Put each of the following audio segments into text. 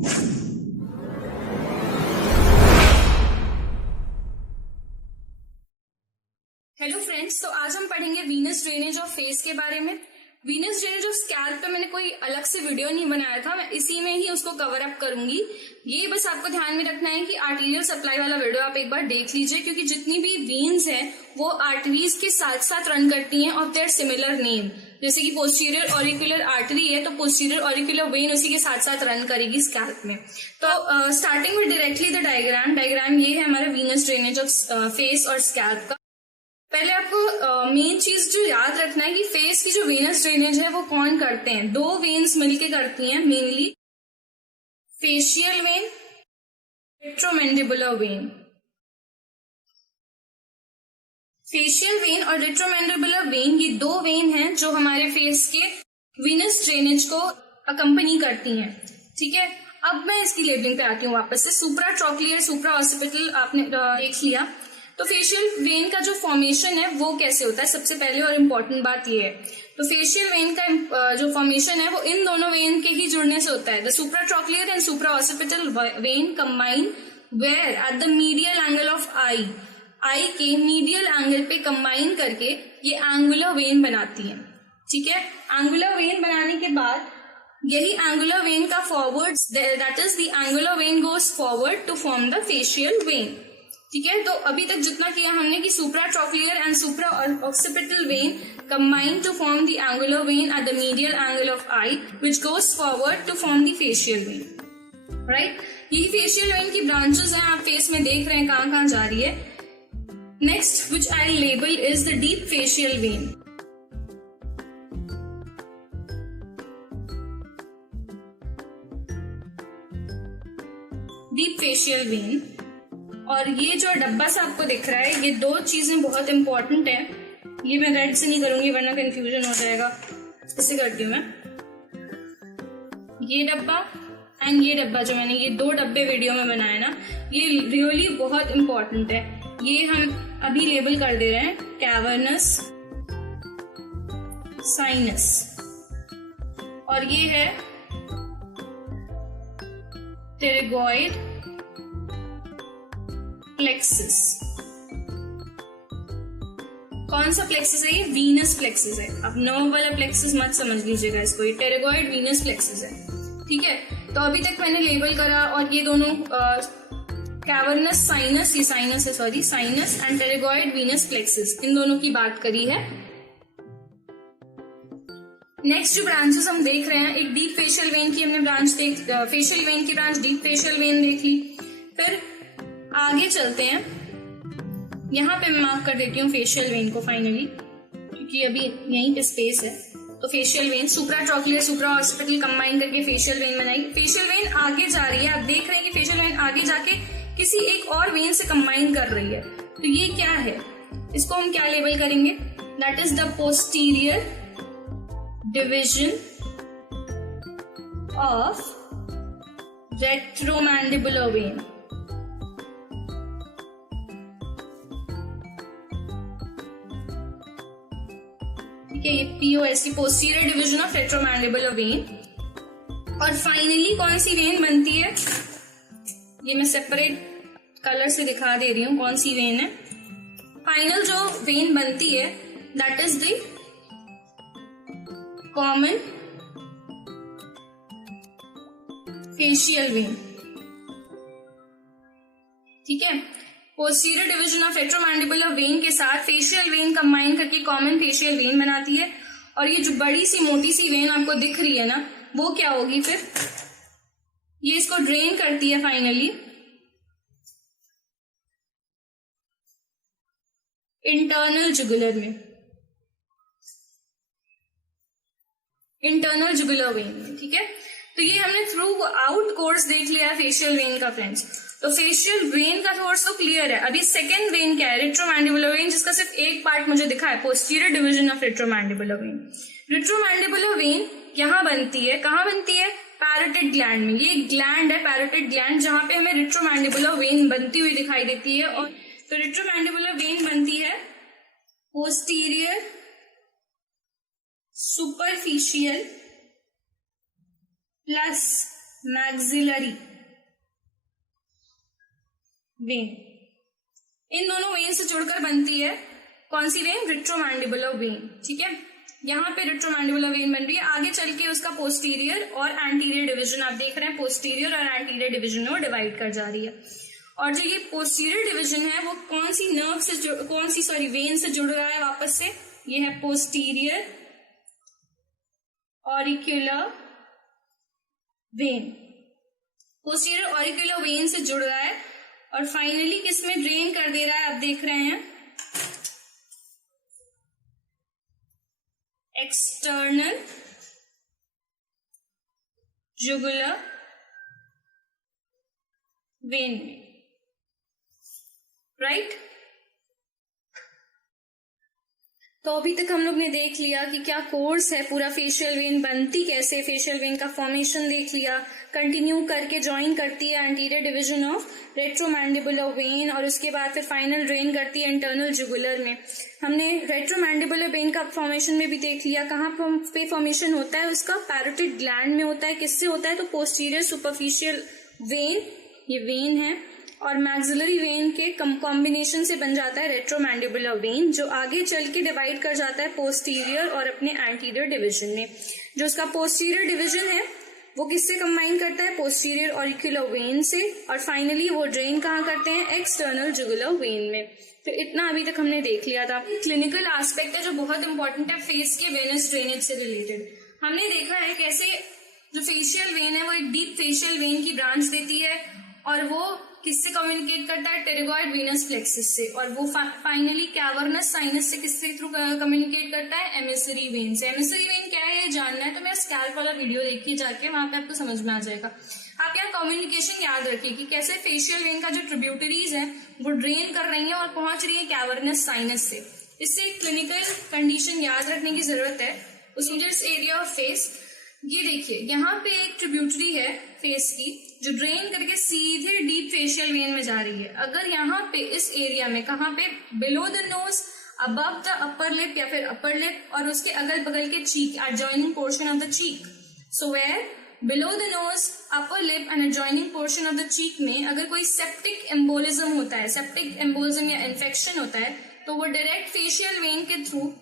Hello friends, तो आज हम पढ़ेंगे वीनस ड्रेनेज ऑफ फेस के बारे में। वीनस ड्रेनेज ऑफ स्कैल्प पे मैंने कोई अलग से वीडियो नहीं बनाया था, मैं इसी में ही उसको कवर अप करूंगी। ये बस आपको ध्यान में रखना है कि आर्टेरियल सप्लाई वाला वीडियो आप एक बार देख लीजिए, क्योंकि जितनी भी वीन्स हैं वो आर्टरीज के साथ साथ रन करती हैं और देयर सिमिलर नेम। जैसे कि पोस्टीरियर ऑरिकुलर आर्टरी है तो पोस्टीरियर ऑरिकुलर वेन उसी के साथ साथ रन करेगी स्कैल्प में। तो स्टार्टिंग में डायरेक्टली द डायग्राम ये है हमारा वीनस ड्रेनेज ऑफ फेस और स्कैल्प का। पहले आपको मेन चीज जो याद रखना है कि फेस की जो वेनस ड्रेनेज है वो कौन करते हैं। दो वेन्स मिलके करती हैं mainly, facial vein, retromandibular vein. Facial vein और रेट्रोमैंडिबुलर वेन ये दो वेन हैं जो हमारे फेस के वेनस ड्रेनेज को अकम्पनी करती हैं। ठीक है, अब मैं इसकी लेबलिंग पे आती हूँ वापस से। सुप्रा ट्रॉक्लियर, सुप्रा ऑसिपिटल आपने देख लिया। तो फेशियल वेन का जो फॉर्मेशन है वो कैसे होता है, सबसे पहले और इम्पोर्टेंट बात ये है। तो फेशियल वेन का जो फॉर्मेशन है वो इन दोनों वेन के ही जुड़ने से होता है। The supratrochlear and supraoccipital vein combine where at the medial angle of eye के मीडियल एंगल पे कंबाइन करके ये एंगुलर वेन बनाती है। ठीक है, एंगुलर वेन बनाने के बाद यही एंगुलर वेन का forward, that is the angular vein goes forward to form the facial vein. ठीक है, तो अभी तक जितना किया हमने कि supratrochlear and supraoccipital vein combine to form the angular vein at the medial angle of eye which goes forward to form the facial vein. Right, यही फेशियल वेन की ब्रांचेस हैं, आप फेस में देख रहे हैं कहां कहां जा रही है। Next which I label is the deep facial vein. Deep facial vein, और ये जो डब्बा सा आपको दिख रहा है, ये दो चीजें बहुत इंपॉर्टेंट है। ये मैं रेड से नहीं करूंगी वरना कंफ्यूजन हो जाएगा, इससे करती हूँ मैं। ये डब्बा एंड ये डब्बा, जो मैंने ये दो डब्बे वीडियो में बनाए ना, ये रियली बहुत इंपॉर्टेंट है। ये हम अभी लेबल कर दे रहे हैं कैवर्नस साइनस, और ये है टेरेगॉइड प्लेक्सिस। कौन सा प्लेक्सिस है ये? वीनस प्लेक्सिस है। अब नर्व वाला प्लेक्सिस मत समझ लीजिएगा इसको, ये टेरेगॉइड वीनस प्लेक्सिस है। ठीक है, तो अभी तक मैंने लेबल करा, और ये दोनों कैवर्नस साइनस, ये साइनस है sorry, sinus and pterygoid venous plexus, इन दोनों की बात करी है। नेक्स्ट जो ब्रांचेस हम देख रहे हैं, एक डीप फेशियल वेन की हमने ब्रांच फेशियल वेन की ब्रांच डीप फेशियल वेन देख ली। फिर आगे चलते हैं, यहां पे मैं मार्क कर देती हूँ फेशियल वेन को फाइनली, क्योंकि अभी यहीं पे स्पेस है। तो फेशियल वेन, सुप्रा ट्रॉक्लियर सुप्रा ऑसिपिटल कंबाइन करके फेशियल वेन बनाई। फेशियल वेन आगे जा रही है, आप देख रहे हैं कि फेशियल वेन आगे जाके किसी एक और वेन से कंबाइन कर रही है। तो ये क्या है, इसको हम क्या लेबल करेंगे? That is the posterior division of retromandibular vein. ये POST, posterior division of retromandibular vein. और फाइनली कौन सी वेन बनती है, ये मैं सेपरेट कलर से दिखा दे रही हूं कौन सी वेन है। फाइनल जो वेन बनती है that is the common facial vein. ठीक है, posterior division of retromandibular when के साथ फेशियल वेन कंबाइन करके कॉमन फेशियल वेन बनाती है। और ये जो बड़ी सी मोटी सी वेन आपको दिख रही है ना, वो क्या होगी फिर? ये इसको ड्रेन करती है फाइनली इंटरनल जुगुलर में, इंटरनल जुगुलर वेन में। ठीक है, तो ये हमने थ्रू आउट कोर्स देख लिया फेशियल वेन का फ्रेंड्स। तो फेशियल वेन का कोर्स तो क्लियर है। अभी सेकेंड वेन क्या है? रेट्रोमैंडिबुलर वेन, जिसका सिर्फ एक पार्ट मुझे दिखा है, posterior division of retromandibular vein. Retromandibular vein यहाँ बनती है, कहाँ बनती है? पैरोटिड ग्लैंड में। ये ग्लैंड है पैरोटिड ग्लैंड, जहां पे हमें रेट्रोमैंडिबुलर वेन बनती हुई दिखाई देती है। और तो रेट्रोमैंडिबुलर वेन बनती है posterior superficial plus maxillary vein. इन दोनों वेन से जुड़कर बनती है कौन सी वेन? Retromandibular when. ठीक है, यहाँ पे रेट्रोमैंडिबुलर वेन बन रही है, आगे चल के उसका पोस्टीरियर और एंटीरियर डिवीजन आप देख रहे हैं, पोस्टीरियर और एंटीरियर डिवीजन में वो डिवाइड कर जा रही है। और जो ये पोस्टीरियर डिवीजन है वो कौन सी नर्व से वेन से जुड़ रहा है वापस से? ये है पोस्टीरियर ऑरिक्यूलर वेन। पोस्टीरियर ऑरिक्यूलर वेन से जुड़ रहा है और फाइनली किसमें ड्रेन कर दे रहा है? आप देख रहे हैं एक्सटर्नल जुगुलर वेन में, राइट। तो अभी तक हम लोग ने देख लिया कि क्या कोर्स है, पूरा फेशियल वेन बनती कैसे, फेशियल वेन का फॉर्मेशन देख लिया, कंटिन्यू करके ज्वाइन करती है anterior division of retromandibular vein और उसके बाद फिर फाइनल ड्रेन करती है इंटरनल जुगुलर में। हमने रेट्रोमैंडिबुलर वेन का फॉर्मेशन में भी देख लिया, कहाँ पे फॉर्मेशन होता है उसका? पैरोटिड ग्लैंड में होता है। किससे होता है? तो पोस्टीरियर सुपरफिशियल वेन, ये वेन है, और मैक्सिलरी वेन के कॉम्बिनेशन से बन जाता है रेट्रोमैंडिबुलर वेन, जो आगे चल के डिवाइड कर जाता है पोस्टीरियर और अपने एंटीरियर डिवीजन में। जो उसका पोस्टीरियर डिवीजन है वो किससे कंबाइन करता है? पोस्टीरियर ऑरिक्यूलर वेन से, और फाइनली वो ड्रेन कहाँ करते हैं? एक्सटर्नल जुगुलर वेन में। तो इतना अभी तक हमने देख लिया था। क्लिनिकल एस्पेक्ट है जो बहुत इंपॉर्टेंट है फेस के वेनस ड्रेनेज से रिलेटेड। हमने देखा है कैसे जो फेशियल वेन है वो एक डीप फेशियल वेन की ब्रांच देती है और वो किससे कम्युनिकेट करता है? टेरिगॉइड वेनस प्लेक्सस से, और वो फाइनली कैवर्नस साइनस से किसके थ्रू कम्युनिकेट करता है? एमिसरी वेन से। एमिसरी वेन क्या है ये जानना है तो मेरा स्कैल्प वाला वीडियो देखिए जाके, वहां पे आपको समझ में आ जाएगा। आप यहाँ कम्युनिकेशन याद रखिए कि कैसे फेशियल वेन का जो ट्रिब्यूटरीज है वो ड्रेन कर रही है और पहुंच रही है कैवर्नस साइनस से। इससे एक क्लिनिकल कंडीशन याद रखने की जरूरत है। उसमें जिस एरिया ऑफ फेस, ये देखिए यहाँ पे एक ट्रिब्यूटरी है फेस की जो ड्रेन करके सीधे डीप फेशियल वेन में जा रही है। अगर यहाँ पे इस एरिया में, कहाँ पे? Below the nose, above the upper lip या फिर अपर लिप, और उसके अगल बगल के cheek, adjoining portion of the cheek. So where below the nose, upper lip and adjoining portion of the cheek में अगर कोई सेप्टिक एम्बोलिज्म होता है, सेप्टिक एम्बोलिज्म या इन्फेक्शन होता है, तो वो डायरेक्ट फेशियल वेन के थ्रू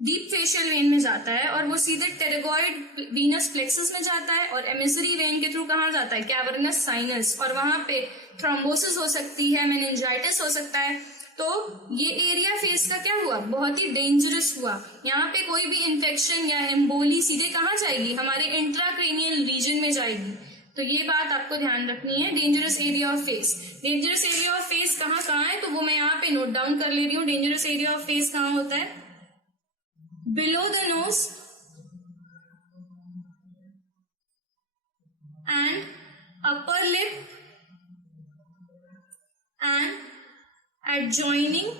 डीप फेशियल वेन में जाता है और वो सीधे टेरिगॉइड वीनस प्लेक्सस में जाता है और एमिसरी वेन के थ्रू कहाँ जाता है? कैवर्नस साइनस, और वहां पे थ्रोम्बोसिस हो सकती है, मेनिंजाइटिस हो सकता है। तो ये एरिया फेस का क्या हुआ? बहुत ही डेंजरस हुआ। यहाँ पे कोई भी इन्फेक्शन या एम्बोली सीधे कहाँ जाएगी? हमारे इंट्राक्रेनियल रीजन में जाएगी। तो ये बात आपको ध्यान रखनी है। Dangerous area of face, dangerous area of face कहाँ है? तो वो मैं यहाँ पे नोट डाउन कर ले रही हूँ। डेंजरस एरिया ऑफ फेस कहाँ होता है? Below the nose and upper lip and adjoining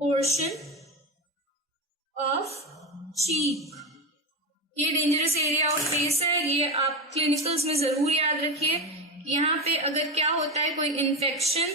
portion of cheek। ये डेंजरस एरिया ऑफ फेस है। ये आप क्लिनिकल्स में जरूर याद रखिए। यहाँ पे अगर क्या होता है, कोई इन्फेक्शन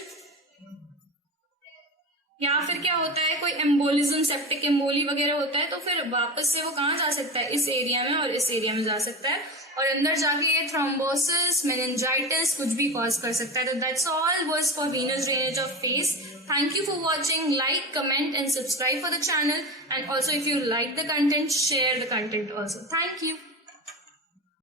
या फिर क्या होता है, कोई एम्बोलिज्म, सेप्टिक एम्बोली वगैरह होता है, तो फिर वापस से वो कहाँ जा सकता है? इस एरिया में और इस एरिया में जा सकता है, और अंदर जाके ये थ्रोम्बोसिस, मेनिंजाइटिस कुछ भी कॉज कर सकता है। तो that's all was for venous drainage of face. Thank you for watching. Like, comment and subscribe for the channel, and also if you like the content, share the content also. Thank you.